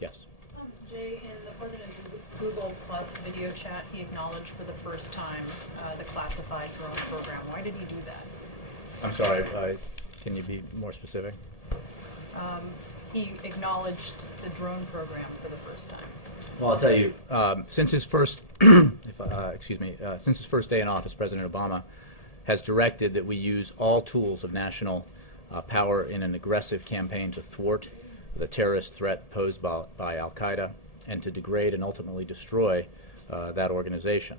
Yes. Jay, in the President's Google Plus video chat, he acknowledged for the first time the classified drone program. Why did he do that? I'm sorry, can you be more specific? He acknowledged the drone program for the first time. Well, I'll tell you, since his first, since his first day in office, President Obama has directed that we use all tools of national power in an aggressive campaign to thwart the terrorist threat posed by Al Qaeda and to degrade and ultimately destroy that organization.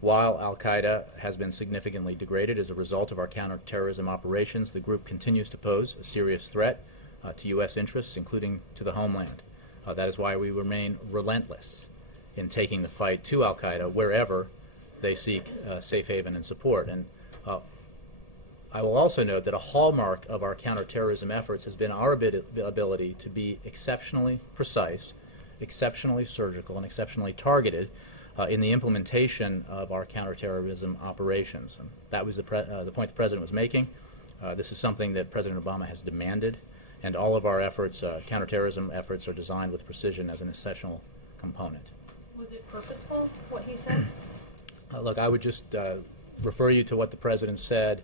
While Al Qaeda has been significantly degraded as a result of our counterterrorism operations, the group continues to pose a serious threat to U.S. interests, including to the homeland. That is why we remain relentless in taking the fight to Al Qaeda wherever they seek safe haven and support. And I will also note that a hallmark of our counterterrorism efforts has been our ability to be exceptionally precise, exceptionally surgical, and exceptionally targeted in the implementation of our counterterrorism operations. And that was the point the President was making. This is something that President Obama has demanded, and all of our efforts, counterterrorism efforts, are designed with precision as an essential component. Was it purposeful, what he said? Look, I would just refer you to what the President said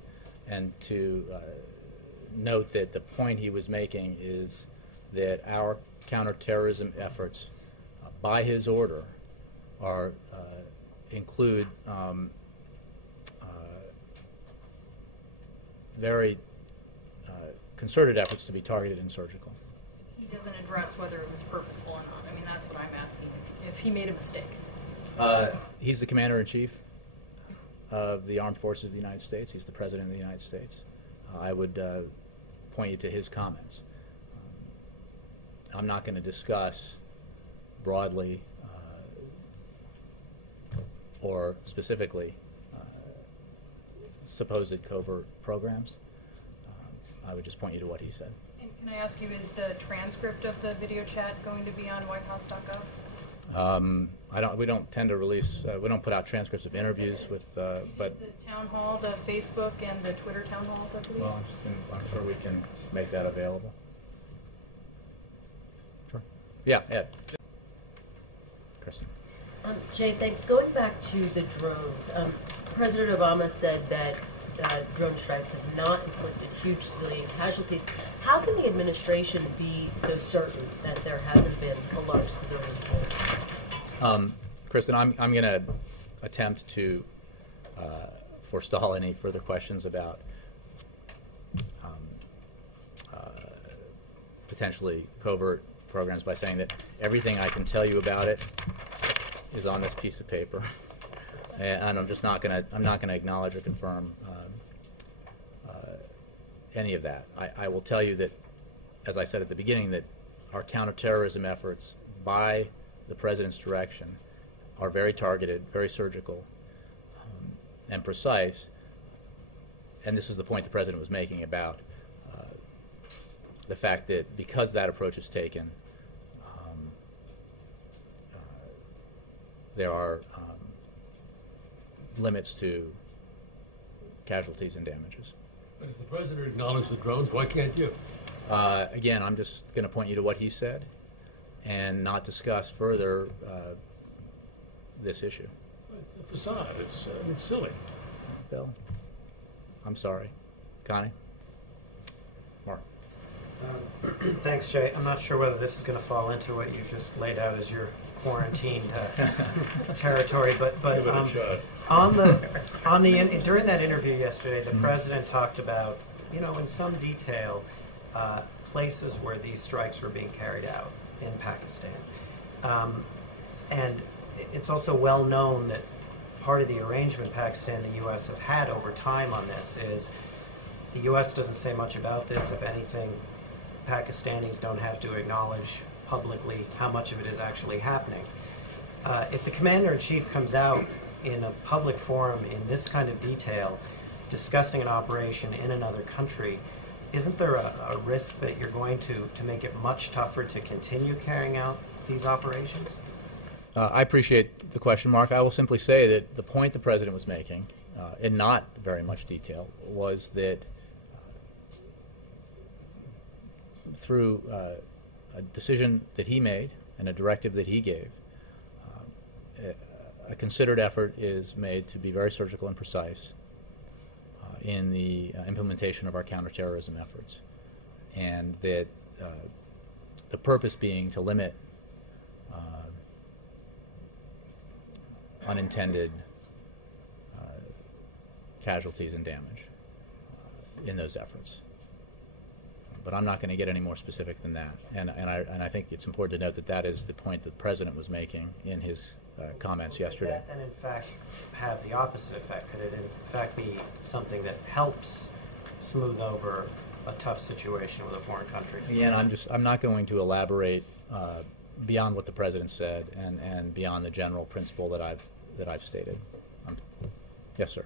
and to note that the point he was making is that our counterterrorism efforts, by his order, are include very concerted efforts to be targeted and surgical. He doesn't address whether it was purposeful or not. I mean, that's what I'm asking, if he made a mistake. He's the Commander-in-Chief of the Armed Forces of the United States. He's the President of the United States. I would point you to his comments. I'm not going to discuss broadly or specifically supposed covert programs. I would just point you to what he said. And can I ask you, is the transcript of the video chat going to be on whitehouse.gov? We don't tend to release, we don't put out transcripts of interviews with, but... The town hall, the Facebook, and the Twitter town halls, I believe? Well, I'm sure we can make that available. Sure. Yeah, Ed. Kristen. Jay, thanks. Going back to the drones, President Obama said that drone strikes have not inflicted huge civilian casualties. How can the administration be so certain that there hasn't been a large civilian casualty? Kristen, I'm going to attempt to forestall any further questions about potentially covert programs by saying that everything I can tell you about it is on this piece of paper, and I'm just not going to acknowledge or confirm any of that. I will tell you that, as I said at the beginning, that our counterterrorism efforts, by the President's direction, are very targeted, very surgical, and precise. And this is the point the President was making about the fact that because that approach is taken, there are limits to casualties and damages. But if the President acknowledged the drones, why can't you? Again, I'm just going to point you to what he said and not discuss further this issue. It's a facade. It's silly. Bill? I'm sorry. Connie? Mark? Thanks, Jay. I'm not sure whether this is going to fall into what you just laid out as your quarantined territory, but Give it a shot. during that interview yesterday, the President talked about, in some detail, places where these strikes were being carried out in Pakistan, and it's also well known that part of the arrangement Pakistan and the U.S. have had over time on this is the U.S. doesn't say much about this. If anything, Pakistanis don't have to acknowledge publicly how much of it is actually happening. If the Commander-in-Chief comes out in a public forum in this kind of detail discussing an operation in another country, isn't there a risk that you're going to make it much tougher to continue carrying out these operations? I appreciate the question, Mark. I will simply say that the point the President was making, in not very much detail, was that through a decision that he made and a directive that he gave. A considered effort is made to be very surgical and precise in the implementation of our counterterrorism efforts, and that the purpose being to limit unintended casualties and damage in those efforts. But I'm not going to get any more specific than that. And I think it's important to note that that is the point that the President was making in his comments yesterday. Could that then, in fact, have the opposite effect? Could it, in fact, be something that helps smooth over a tough situation with a foreign country? Again, I'm not going to elaborate beyond what the President said and beyond the general principle that I've stated. Yes, sir.